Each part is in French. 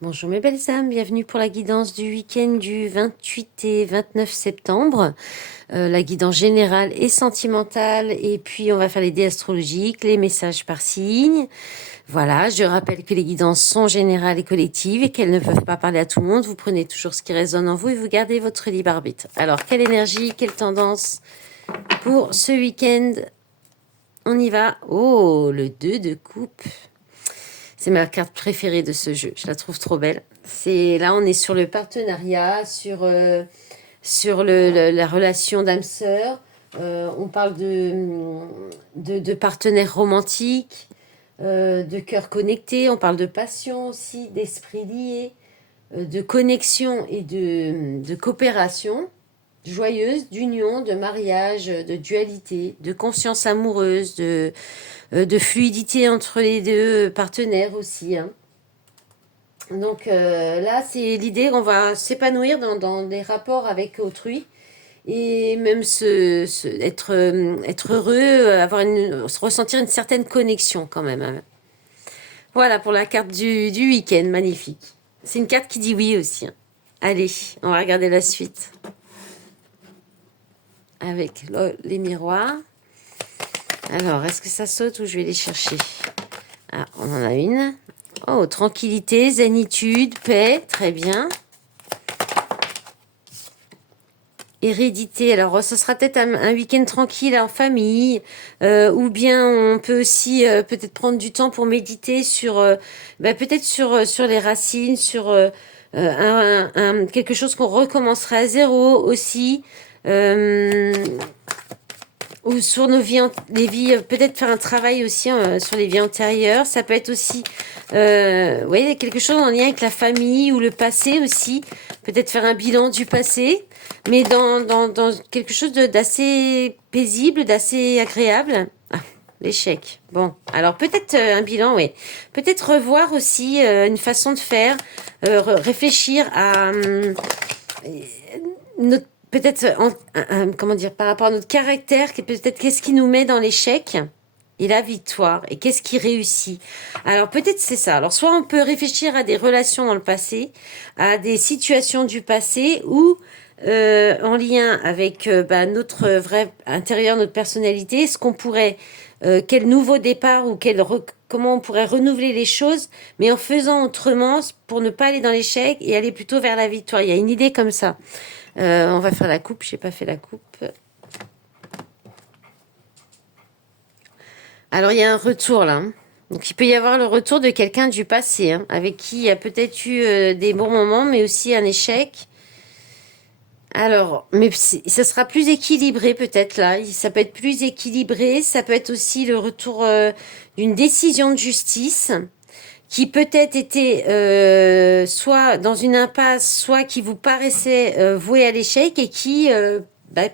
Bonjour mes belles âmes, bienvenue pour la guidance du week-end du 28 et 29 septembre. La guidance générale et sentimentale, et puis on va faire les dés astrologiques, les messages par signe. Voilà, je rappelle que les guidances sont générales et collectives et qu'elles ne peuvent pas parler à tout le monde. Vous prenez toujours ce qui résonne en vous et vous gardez votre libre arbitre. Alors, quelle énergie, quelle tendance pour ce week-end? On y va. Oh, le 2 de coupe. C'est ma carte préférée de ce jeu. Je la trouve trop belle. Là, on est sur le partenariat, sur la relation d'âme-sœur. On parle de partenaires romantiques, de cœurs connectés. On parle de passion aussi, d'esprit lié, de connexion et de coopération joyeuse, d'union, de mariage, de dualité, de conscience amoureuse, de fluidité entre les deux partenaires aussi, hein. Donc là, c'est l'idée qu'on va s'épanouir dans des rapports avec autrui et même être heureux, ressentir une certaine connexion quand même, hein. Voilà pour la carte du week-end, magnifique. C'est une carte qui dit oui aussi, hein. Allez, on va regarder la suite avec les miroirs. Alors, est-ce que ça saute ou je vais les chercher? Ah, on en a une. Oh, tranquillité, zénitude, paix, très bien. Hérédité, alors ce sera peut-être un week-end tranquille en famille, ou bien on peut aussi peut-être prendre du temps pour méditer peut-être sur les racines, quelque chose qu'on recommencerait à zéro aussi. Ou sur nos vies, les vies, peut-être faire un travail aussi sur les vies antérieures. Ça peut être aussi, oui, quelque chose en lien avec la famille ou le passé aussi. Peut-être faire un bilan du passé, mais dans quelque chose d'assez paisible, d'assez agréable. Ah, l'échec. Bon, alors peut-être un bilan, oui. Peut-être revoir aussi une façon de faire, réfléchir à notre peut-être, comment dire, par rapport à notre caractère, peut-être qu'est-ce qui nous met dans l'échec et la victoire, et qu'est-ce qui réussit. Alors peut-être c'est ça. Alors soit on peut réfléchir à des relations dans le passé, à des situations du passé, ou en lien avec notre vrai intérieur, notre personnalité, ce qu'on pourrait, quel nouveau départ ou comment on pourrait renouveler les choses, mais en faisant autrement pour ne pas aller dans l'échec et aller plutôt vers la victoire. Il y a une idée comme ça. On va faire la coupe, j'ai pas fait la coupe. Alors il y a un retour là, hein. Donc il peut y avoir le retour de quelqu'un du passé, hein, avec qui il y a peut-être eu des bons moments, mais aussi un échec. Alors, mais ça sera plus équilibré peut-être là. Ça peut être plus équilibré. Ça peut être aussi le retour d'une décision de justice qui peut-être était soit dans une impasse, soit qui vous paraissait voué à l'échec et qui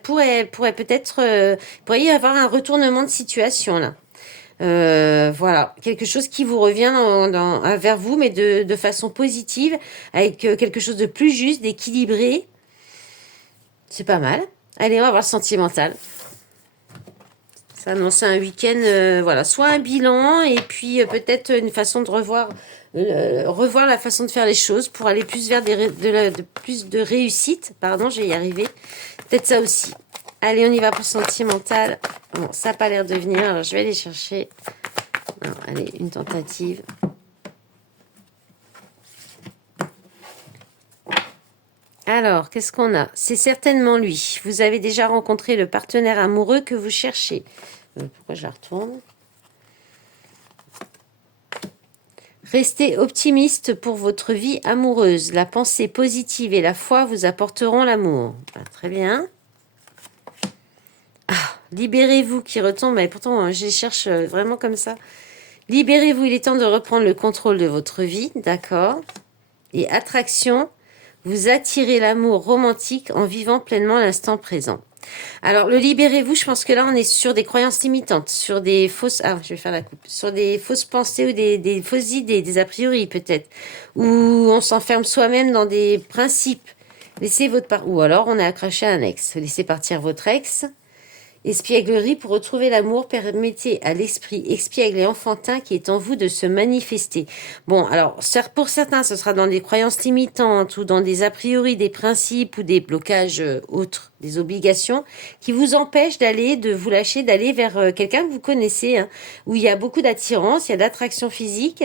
pourrait peut-être pourrait y avoir un retournement de situation là. Voilà, quelque chose qui vous revient vers vous, mais de façon positive, avec quelque chose de plus juste, d'équilibré. C'est pas mal. Allez, on va voir le sentimental. Ça annonce un week-end, voilà, soit un bilan et puis peut-être une façon de revoir la façon de faire les choses pour aller plus vers plus de réussite. Pardon, je vais y arriver. Peut-être ça aussi. Allez, on y va pour le sentimental. Bon, ça n'a pas l'air de venir, alors je vais aller chercher. Alors, allez, une tentative. Alors, qu'est-ce qu'on a? C'est certainement lui. Vous avez déjà rencontré le partenaire amoureux que vous cherchez. Pourquoi je la retourne? Restez optimiste pour votre vie amoureuse. La pensée positive et la foi vous apporteront l'amour. Ah, très bien. Ah, libérez-vous qui retombe. Et pourtant, je les cherche vraiment comme ça. Libérez-vous, il est temps de reprendre le contrôle de votre vie. D'accord. Et attraction, vous attirez l'amour romantique en vivant pleinement l'instant présent. Alors, le libérez-vous, je pense que là, on est sur des croyances limitantes, sur des fausses... Ah, je vais faire la coupe. Sur des fausses pensées ou des fausses idées, des a priori peut-être. Ou on s'enferme soi-même dans des principes. Laissez votre part... Ou alors, on est accroché à un ex. Laissez partir votre ex Espièglerie, pour retrouver l'amour, permettez à l'esprit espiègle et enfantin qui est en vous de se manifester. Bon, alors, pour certains, ce sera dans des croyances limitantes ou dans des a priori, des principes ou des blocages autres, des obligations qui vous empêchent de vous lâcher, d'aller vers quelqu'un que vous connaissez, hein, où il y a beaucoup d'attirance, il y a d'attraction physique.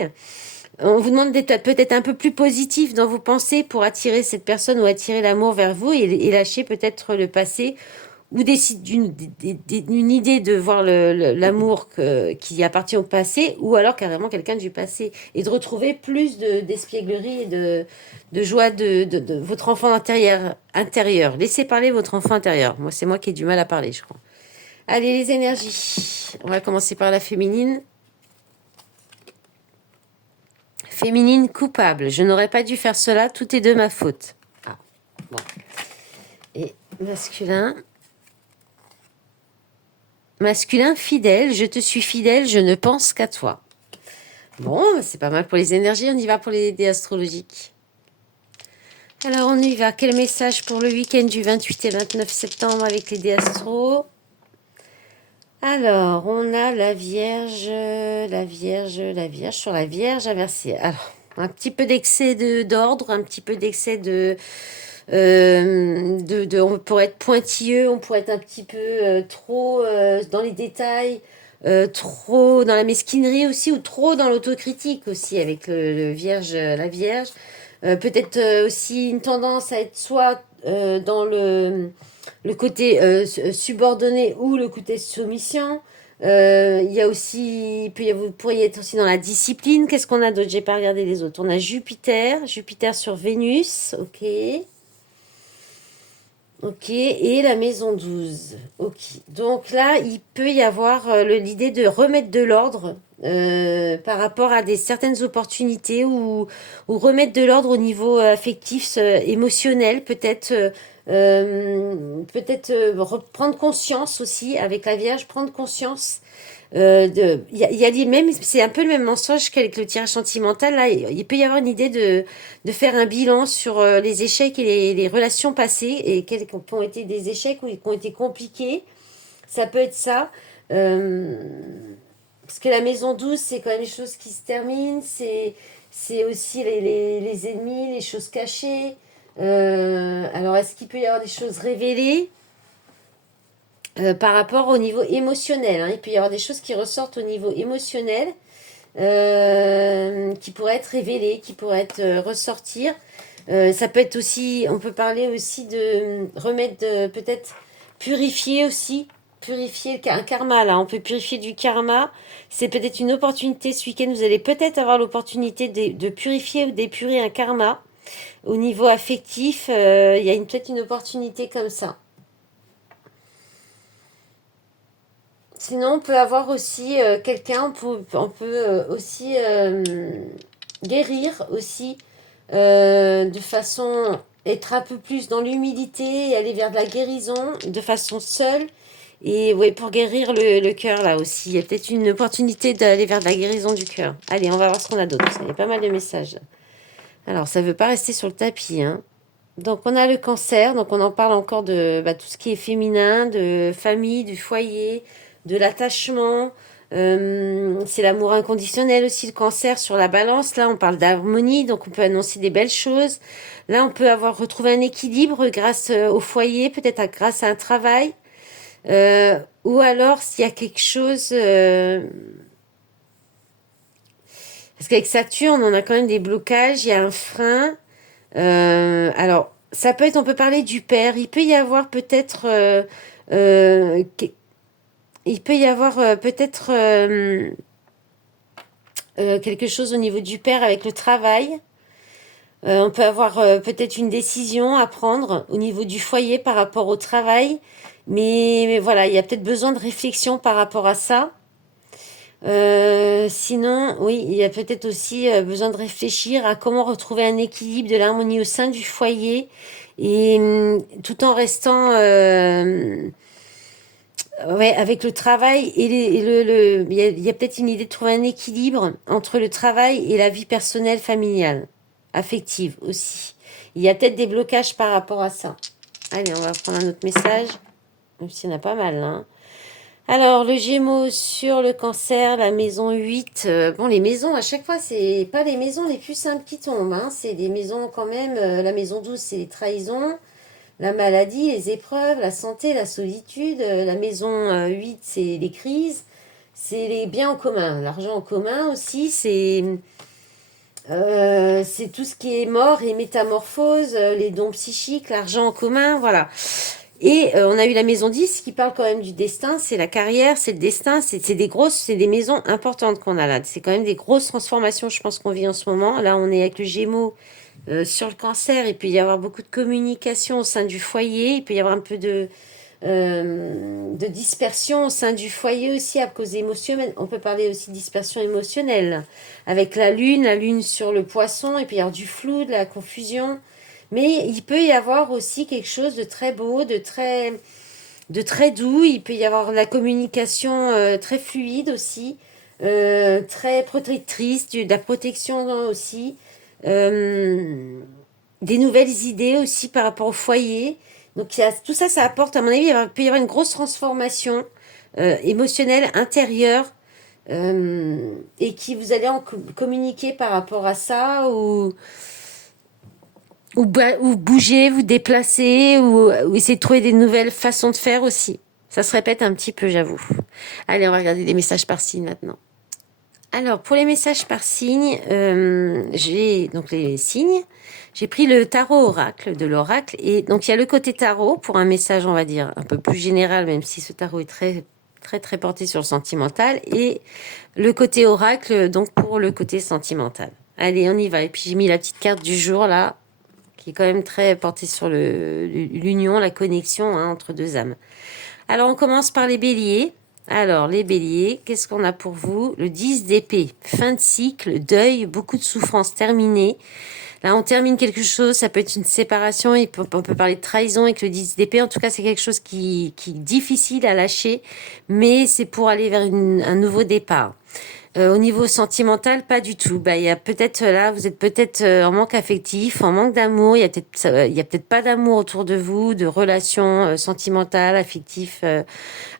On vous demande d'être peut-être un peu plus positif dans vos pensées pour attirer cette personne ou attirer l'amour vers vous et lâcher peut-être le passé ou d'une idée de voir l'amour qui appartient au passé, ou alors carrément quelqu'un du passé, et de retrouver plus d'espièglerie et de joie de votre enfant intérieur. Laissez parler votre enfant intérieur. Moi, c'est moi qui ai du mal à parler, je crois. Allez, les énergies. On va commencer par la féminine. Féminine coupable. Je n'aurais pas dû faire cela, tout est de ma faute. Ah, bon. Et masculin. Masculin fidèle, je te suis fidèle, je ne pense qu'à toi. Bon, c'est pas mal pour les énergies, on y va pour les dés astrologiques. Alors on y va, quel message pour le week-end du 28 et 29 septembre avec les dés astro? Alors, on a la Vierge, sur la Vierge inversée. Alors, un petit peu d'excès d'ordre, un petit peu d'excès on pourrait être pointilleux, on pourrait être un petit peu trop dans les détails, trop dans la mesquinerie aussi, ou trop dans l'autocritique aussi avec le Vierge, la Vierge. Peut-être aussi une tendance à être soit dans le côté subordonné ou le côté soumission. Il y a aussi, vous pourriez être aussi dans la discipline. Qu'est-ce qu'on a d'autre? J'ai pas regardé les autres. On a Jupiter sur Vénus, ok. Ok, et la maison 12. Ok, donc là, il peut y avoir l'idée de remettre de l'ordre par rapport à certaines opportunités ou remettre de l'ordre au niveau affectif, émotionnel, peut-être prendre conscience aussi avec la Vierge, prendre conscience même, c'est un peu le même mensonge qu'avec le tirage sentimental. Là, il peut y avoir une idée de faire un bilan sur les échecs et les relations passées et quels ont été des échecs ou qui ont été compliqués. Ça peut être ça. Parce que la maison 12, c'est quand même les choses qui se terminent. C'est aussi les ennemis, les choses cachées. Alors, est-ce qu'il peut y avoir des choses révélées par rapport au niveau émotionnel, hein? Il peut y avoir des choses qui ressortent au niveau émotionnel, qui pourraient être révélées, qui pourraient être ressortir. Ça peut être aussi, on peut parler aussi de remettre, peut-être purifier aussi, purifier un karma là, on peut purifier du karma. C'est peut-être une opportunité ce week-end, vous allez peut-être avoir l'opportunité de purifier ou d'épurer un karma. Au niveau affectif, il y a peut-être une opportunité comme ça. Sinon, on peut avoir aussi quelqu'un, on peut aussi guérir aussi de façon, être un peu plus dans l'humilité et aller vers de la guérison de façon seule. Et ouais, pour guérir le cœur là aussi, il y a peut-être une opportunité d'aller vers de la guérison du cœur. Allez, on va voir ce qu'on a d'autre. Il y a pas mal de messages. Alors, ça ne veut pas rester sur le tapis, hein. Donc, on a le cancer. Donc, on en parle encore de tout ce qui est féminin, de famille, du foyer, de l'attachement. C'est l'amour inconditionnel aussi, le cancer sur la balance. Là, on parle d'harmonie. Donc, on peut annoncer des belles choses. Là, on peut avoir retrouvé un équilibre grâce au foyer, peut-être grâce à un travail. Ou alors, s'il y a quelque chose... parce qu'avec Saturne, on a quand même des blocages, il y a un frein. Alors, ça peut être, on peut parler du père. Il peut y avoir peut-être, quelque chose au niveau du père avec le travail. On peut avoir peut-être une décision à prendre au niveau du foyer par rapport au travail. Mais voilà, il y a peut-être besoin de réflexion par rapport à ça. Sinon, oui, il y a peut-être aussi besoin de réfléchir à comment retrouver un équilibre, de l'harmonie au sein du foyer et tout en restant avec le travail il y a peut-être une idée de trouver un équilibre entre le travail et la vie personnelle, familiale, affective aussi. Il y a peut-être des blocages par rapport à ça. Allez, on va prendre un autre message, même s'il y en a pas mal, hein. Alors, le Gémeaux sur le Cancer, la maison 8. Bon, les maisons, à chaque fois, c'est pas les maisons les plus simples qui tombent, hein. C'est des maisons quand même. La maison 12, c'est les trahisons, la maladie, les épreuves, la santé, la solitude. La maison 8, c'est les crises, c'est les biens en commun. L'argent en commun aussi, c'est tout ce qui est mort et métamorphose, les dons psychiques, l'argent en commun, voilà. Et on a eu la maison 10 qui parle quand même du destin, c'est la carrière, c'est le destin, c'est c'est des maisons importantes qu'on a là. C'est quand même des grosses transformations, je pense qu'on vit en ce moment. Là, on est avec le Gémeaux sur le Cancer, il peut y avoir beaucoup de communication au sein du foyer, il peut y avoir un peu de dispersion au sein du foyer aussi à cause émotionnelle. On peut parler aussi de dispersion émotionnelle avec la lune sur le poisson, et puis il y avoir du flou, de la confusion. Mais il peut y avoir aussi quelque chose de très beau, de très doux. Il peut y avoir de la communication très fluide aussi, très protectrice, de la protection aussi, des nouvelles idées aussi par rapport au foyer. Donc tout ça, ça apporte, à mon avis, il peut y avoir une grosse transformation émotionnelle intérieure et qui vous allez en communiquer par rapport à ça ou bouger, vous déplacer ou essayer de trouver des nouvelles façons de faire aussi. Ça se répète un petit peu, j'avoue. Allez, on va regarder les messages par signe maintenant. Alors, pour les messages par signe, j'ai donc les signes. J'ai pris le tarot oracle de l'oracle. Et donc, il y a le côté tarot pour un message, on va dire, un peu plus général, même si ce tarot est très, très, très porté sur le sentimental. Et le côté oracle, donc, pour le côté sentimental. Allez, on y va. Et puis, j'ai mis la petite carte du jour, là, qui est quand même très portée sur l'union, la connexion entre deux âmes. Alors, on commence par les béliers. Alors, les béliers, qu'est-ce qu'on a pour vous? Le 10 d'épée, fin de cycle, deuil, beaucoup de souffrance terminée. Là, on termine quelque chose, ça peut être une séparation, on peut parler de trahison avec le 10 d'épée. En tout cas, c'est quelque chose qui est difficile à lâcher, mais c'est pour aller vers un nouveau départ. Au niveau sentimental, pas du tout. Bah, il y a peut-être là, vous êtes peut-être en manque affectif, en manque d'amour. Il y a peut-être pas d'amour autour de vous, de relations sentimentales, affectives,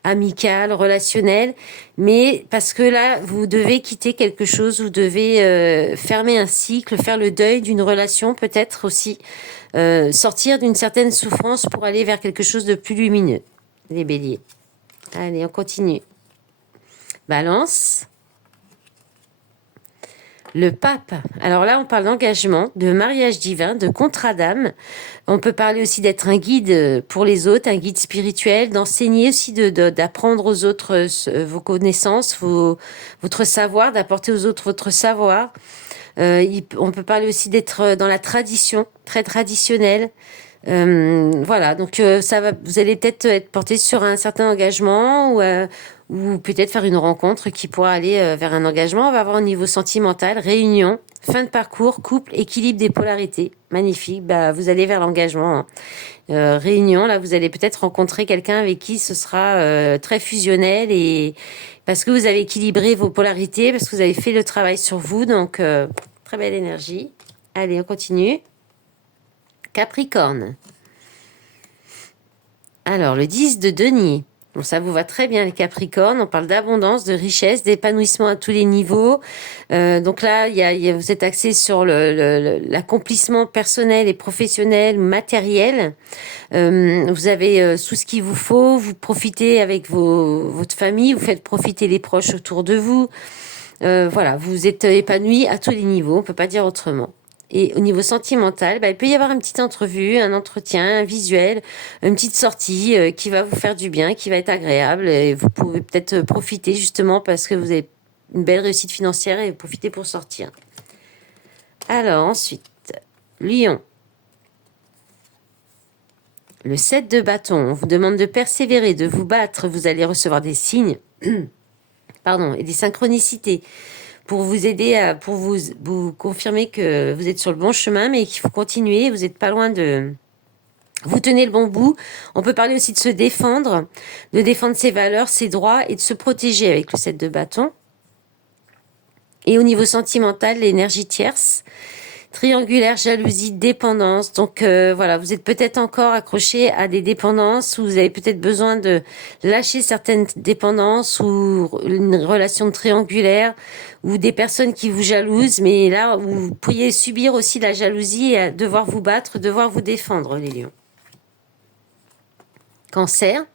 amicales, relationnelles. Mais parce que là, vous devez quitter quelque chose, vous devez fermer un cycle, faire le deuil d'une relation, peut-être aussi sortir d'une certaine souffrance pour aller vers quelque chose de plus lumineux. Les béliers. Allez, on continue. Balance. Le pape. Alors là, on parle d'engagement, de mariage divin, de contrat d'âme. On peut parler aussi d'être un guide pour les autres, un guide spirituel, d'enseigner aussi, d'apprendre aux autres vos connaissances, votre savoir, d'apporter aux autres votre savoir. On peut parler aussi d'être dans la tradition, très traditionnelle. Voilà, donc vous allez peut-être être porté sur un certain engagement ou peut-être faire une rencontre qui pourra aller vers un engagement. On va avoir au niveau sentimental, réunion, fin de parcours, couple, équilibre des polarités. Magnifique, bah, vous allez vers l'engagement. Hein. Réunion, là, vous allez peut-être rencontrer quelqu'un avec qui ce sera très fusionnel et parce que vous avez équilibré vos polarités, parce que vous avez fait le travail sur vous. Donc, très belle énergie. Allez, on continue. Capricorne. Alors, le 10 de denier. Bon, ça vous va très bien, les Capricornes. On parle d'abondance, de richesse, d'épanouissement à tous les niveaux. Donc là, vous êtes axé sur l'accomplissement personnel et professionnel, matériel. Vous avez tout ce qu'il vous faut. Vous profitez avec votre famille. Vous faites profiter les proches autour de vous. Voilà, vous êtes épanoui à tous les niveaux. On peut pas dire autrement. Et au niveau sentimental, bah, il peut y avoir une petite entrevue, un entretien, un visuel, une petite sortie qui va vous faire du bien, qui va être agréable. Et vous pouvez peut-être profiter justement parce que vous avez une belle réussite financière et profiter pour sortir. Alors ensuite, Lion. Le 7 de bâton, on vous demande de persévérer, de vous battre. Vous allez recevoir des signes pardon, et des synchronicités pour vous aider pour vous confirmer que vous êtes sur le bon chemin, mais qu'il faut continuer. Vous n'êtes pas loin de... Vous tenez le bon bout. On peut parler aussi de se défendre, de défendre ses valeurs, ses droits et de se protéger avec le 7 de bâton. Et au niveau sentimental, l'énergie tierce, Triangulaire, jalousie, dépendance. Donc voilà, vous êtes peut-être encore accroché à des dépendances ou vous avez peut-être besoin de lâcher certaines dépendances ou une relation triangulaire ou des personnes qui vous jalousent. Mais là, vous pourriez subir aussi la jalousie et devoir vous battre, devoir vous défendre, les lions. Cancer.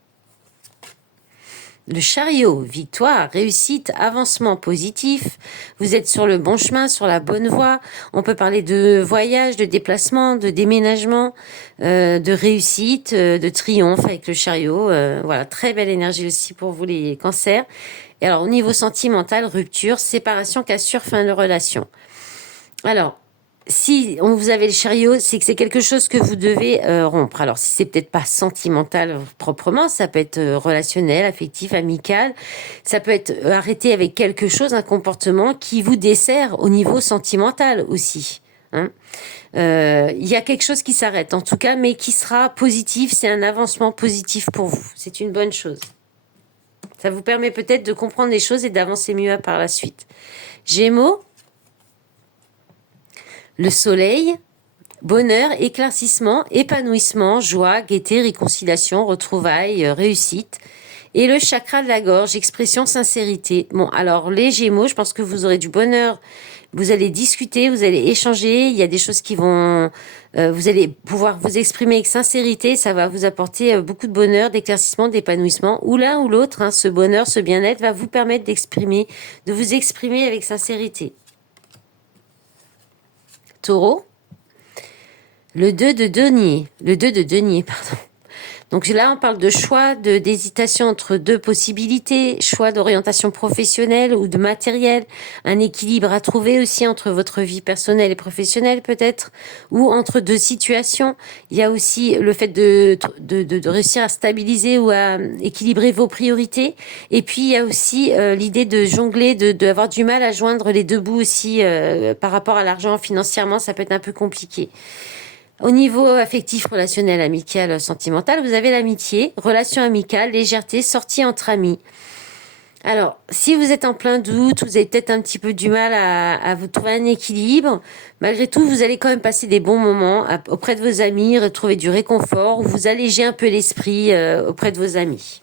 Le chariot, victoire, réussite, avancement positif. Vous êtes sur le bon chemin, sur la bonne voie. On peut parler de voyage, de déplacement, de déménagement, de réussite, de triomphe avec le chariot. Voilà, très belle énergie aussi pour vous les cancers. Et alors au niveau sentimental, rupture, séparation, cassure, fin de relation. Alors, si vous avez le chariot, c'est que c'est quelque chose que vous devez rompre. Alors, si c'est peut-être pas sentimental proprement, ça peut être relationnel, affectif, amical. Ça peut être arrêté avec quelque chose, un comportement qui vous dessert au niveau sentimental aussi. Hein. Il y a quelque chose qui s'arrête, en tout cas, mais qui sera positif. C'est un avancement positif pour vous. C'est une bonne chose. Ça vous permet peut-être de comprendre les choses et d'avancer mieux par la suite. Gémeaux. Le soleil, bonheur, éclaircissement, épanouissement, joie, gaieté, réconciliation, retrouvailles, réussite. Et le chakra de la gorge, expression, sincérité. Bon, alors les Gémeaux, je pense que vous aurez du bonheur. Vous allez discuter, vous allez échanger. Il y a des choses qui vont... vous allez pouvoir vous exprimer avec sincérité. Ça va vous apporter beaucoup de bonheur, d'éclaircissement, d'épanouissement. Ou l'un ou l'autre, hein, ce bonheur, ce bien-être va vous permettre de vous exprimer avec sincérité. Taureau, le 2 de denier, pardon. Donc là, on parle de choix, d'hésitation entre deux possibilités, choix d'orientation professionnelle ou de matériel, un équilibre à trouver aussi entre votre vie personnelle et professionnelle peut-être, ou entre deux situations. Il y a aussi le fait de réussir à stabiliser ou à équilibrer vos priorités. Et puis, il y a aussi l'idée de jongler, d'avoir du mal à joindre les deux bouts aussi par rapport à l'argent financièrement, ça peut être un peu compliqué. Au niveau affectif, relationnel, amical, sentimental, vous avez l'amitié, relation amicale, légèreté, sortie entre amis. Alors, si vous êtes en plein doute, vous avez peut-être un petit peu du mal à vous trouver un équilibre, malgré tout, vous allez quand même passer des bons moments auprès de vos amis, retrouver du réconfort, ou vous allégez un peu l'esprit auprès de vos amis.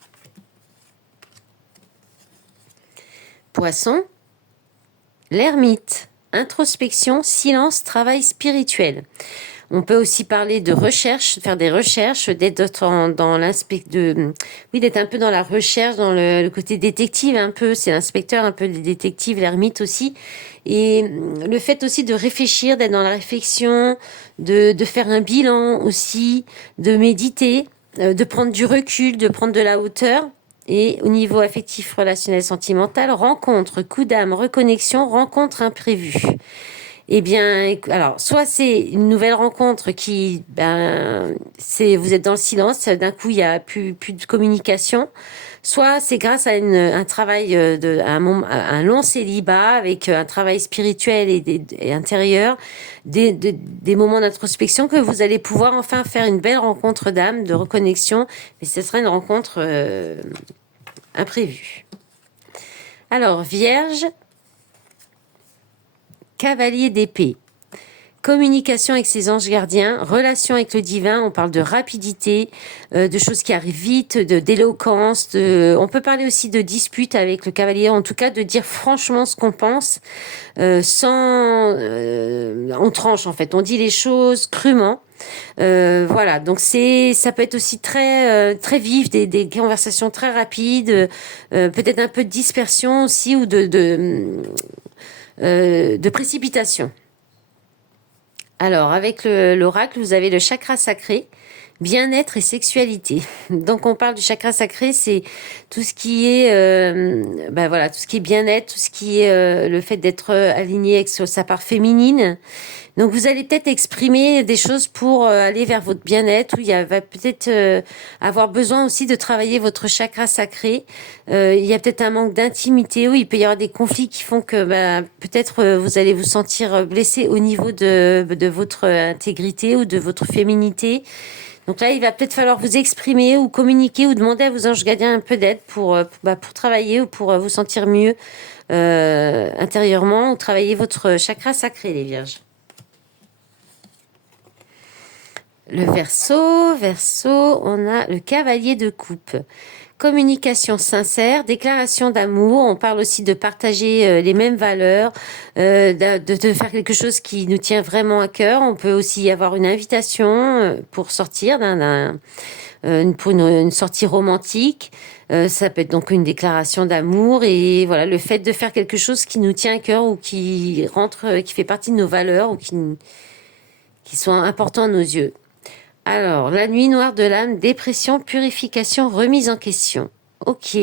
Poisson, l'ermite, introspection, silence, travail spirituel. On peut aussi parler de recherche, faire des recherches, d'être d'être un peu dans la recherche, dans le côté détective un peu. C'est l'inspecteur un peu des détectives, l'ermite aussi. Et le fait aussi de réfléchir, d'être dans la réflexion, de faire un bilan aussi, de méditer, de prendre du recul, de prendre de la hauteur. Et au niveau affectif, relationnel, sentimental, rencontre, coup d'âme, reconnexion, rencontre imprévue. Eh bien, alors, soit c'est une nouvelle rencontre qui, vous êtes dans le silence, d'un coup il y a plus de communication. Soit c'est grâce à un travail un long célibat avec un travail spirituel et intérieur, des moments d'introspection que vous allez pouvoir enfin faire une belle rencontre d'âme, de reconnexion. Mais ce sera une rencontre imprévue. Alors, Vierge. Cavalier d'épée. Communication avec ses anges gardiens, relation avec le divin, on parle de rapidité, de choses qui arrivent vite, d'éloquence, on peut parler aussi de dispute avec le cavalier, en tout cas de dire franchement ce qu'on pense, on tranche en fait, on dit les choses crûment. Voilà, donc ça peut être aussi très vif, des conversations très rapides, peut-être un peu de dispersion aussi ou de précipitation. Alors, avec l'oracle, vous avez le chakra sacré, bien-être et sexualité. Donc, on parle du chakra sacré, c'est tout ce qui est, tout ce qui est bien-être, tout ce qui est le fait d'être aligné avec sa part féminine. Donc, vous allez peut-être exprimer des choses pour aller vers votre bien-être, où va peut-être avoir besoin aussi de travailler votre chakra sacré. Il y a peut-être un manque d'intimité, où il peut y avoir des conflits qui font que peut-être vous allez vous sentir blessé au niveau de votre intégrité ou de votre féminité. Donc là, il va peut-être falloir vous exprimer ou communiquer ou demander à vos anges gardiens un peu d'aide pour travailler ou pour vous sentir mieux intérieurement ou travailler votre chakra sacré, les vierges. Le Verseau, on a le cavalier de coupe. Communication sincère, déclaration d'amour. On parle aussi de partager les mêmes valeurs, de faire quelque chose qui nous tient vraiment à cœur. On peut aussi avoir une invitation pour sortir pour une sortie romantique. Ça peut être donc une déclaration d'amour et voilà le fait de faire quelque chose qui nous tient à cœur ou qui rentre, qui fait partie de nos valeurs ou qui sont importants à nos yeux. Alors, la nuit noire de l'âme, dépression, purification, remise en question. Ok.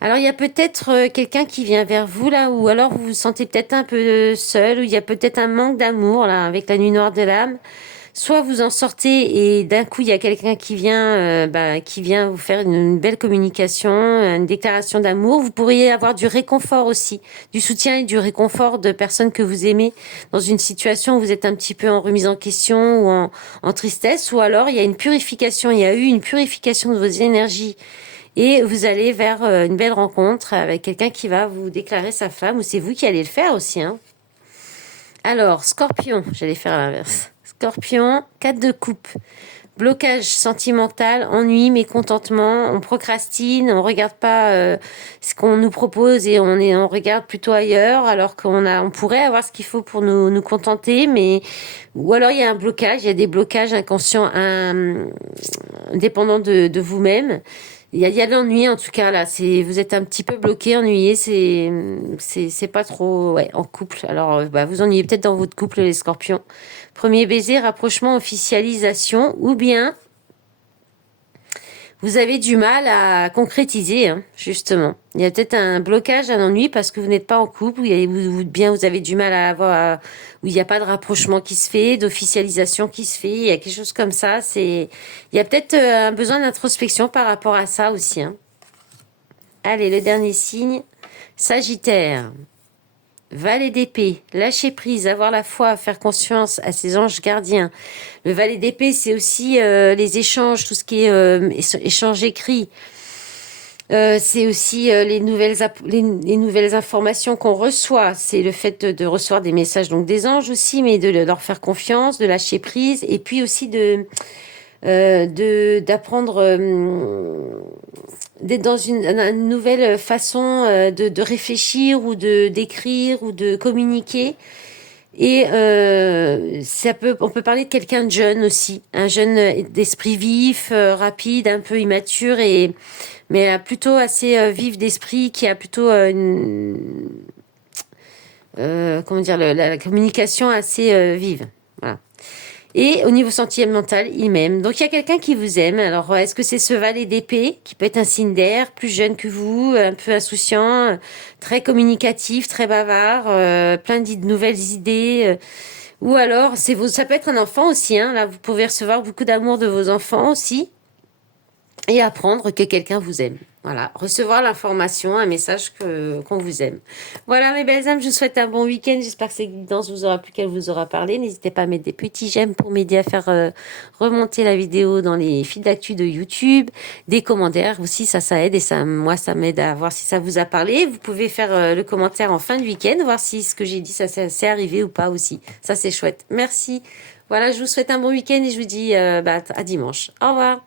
Alors, il y a peut-être quelqu'un qui vient vers vous là, ou alors vous vous sentez peut-être un peu seul, ou il y a peut-être un manque d'amour là, avec la nuit noire de l'âme. Soit vous en sortez et d'un coup il y a quelqu'un qui vient vous faire une belle communication, une déclaration d'amour. Vous pourriez avoir du réconfort aussi, du soutien et du réconfort de personnes que vous aimez dans une situation où vous êtes un petit peu en remise en question ou en tristesse. Ou alors il y a une purification, il y a eu une purification de vos énergies et vous allez vers une belle rencontre avec quelqu'un qui va vous déclarer sa flamme ou c'est vous qui allez le faire aussi, hein. Alors, Scorpion, j'allais faire à l'inverse. Scorpion, 4 de coupe. Blocage sentimental, ennui, mécontentement, on procrastine, on regarde pas ce qu'on nous propose et on regarde plutôt ailleurs alors on pourrait avoir ce qu'il faut pour nous contenter, mais ou alors il y a un blocage, il y a des blocages inconscients, indépendants de vous-même. Il y a de l'ennui en tout cas là, vous êtes un petit peu bloqué, ennuyé, c'est pas trop ouais, en couple. Alors vous ennuyez peut-être dans votre couple les Scorpions. Premier baiser, rapprochement, officialisation, ou bien vous avez du mal à concrétiser, hein, justement. Il y a peut-être un blocage, un ennui parce que vous n'êtes pas en couple, ou vous avez du mal à avoir, où il n'y a pas de rapprochement qui se fait, d'officialisation qui se fait, il y a quelque chose comme ça. Il y a peut-être un besoin d'introspection par rapport à ça aussi, hein. Allez, le dernier signe, Sagittaire. Valet d'épée, lâcher prise, avoir la foi, faire confiance à ses anges gardiens. Le valet d'épée, c'est aussi les échanges, tout ce qui est échange écrit. C'est aussi les nouvelles informations qu'on reçoit. C'est le fait de recevoir des messages donc des anges aussi, mais de leur faire confiance, de lâcher prise, et puis aussi d'apprendre d'être dans une nouvelle façon de réfléchir ou d'écrire ou de communiquer. Et on peut parler de quelqu'un de jeune aussi, un jeune d'esprit vif, rapide, un peu immature mais plutôt assez vif d'esprit, qui a plutôt comment dire la communication assez vive. Voilà. Et au niveau sentimental, il m'aime. Donc il y a quelqu'un qui vous aime. Alors est-ce que c'est ce valet d'épée qui peut être un signe d'air, plus jeune que vous, un peu insouciant, très communicatif, très bavard, plein de nouvelles idées, ou alors ça peut être un enfant aussi, hein. Là vous pouvez recevoir beaucoup d'amour de vos enfants aussi et apprendre que quelqu'un vous aime. Voilà, recevoir l'information, un message qu'on vous aime. Voilà mes belles âmes, je vous souhaite un bon week-end. J'espère que cette guidance vous aura plu, qu'elle vous aura parlé. N'hésitez pas à mettre des petits j'aime pour m'aider à faire remonter la vidéo dans les fils d'actu de YouTube. Des commentaires aussi, ça aide et moi ça m'aide à voir si ça vous a parlé. Vous pouvez faire le commentaire en fin de week-end, voir si ce que j'ai dit, ça c'est arrivé ou pas aussi. Ça c'est chouette. Merci. Voilà, je vous souhaite un bon week-end et je vous dis à dimanche. Au revoir.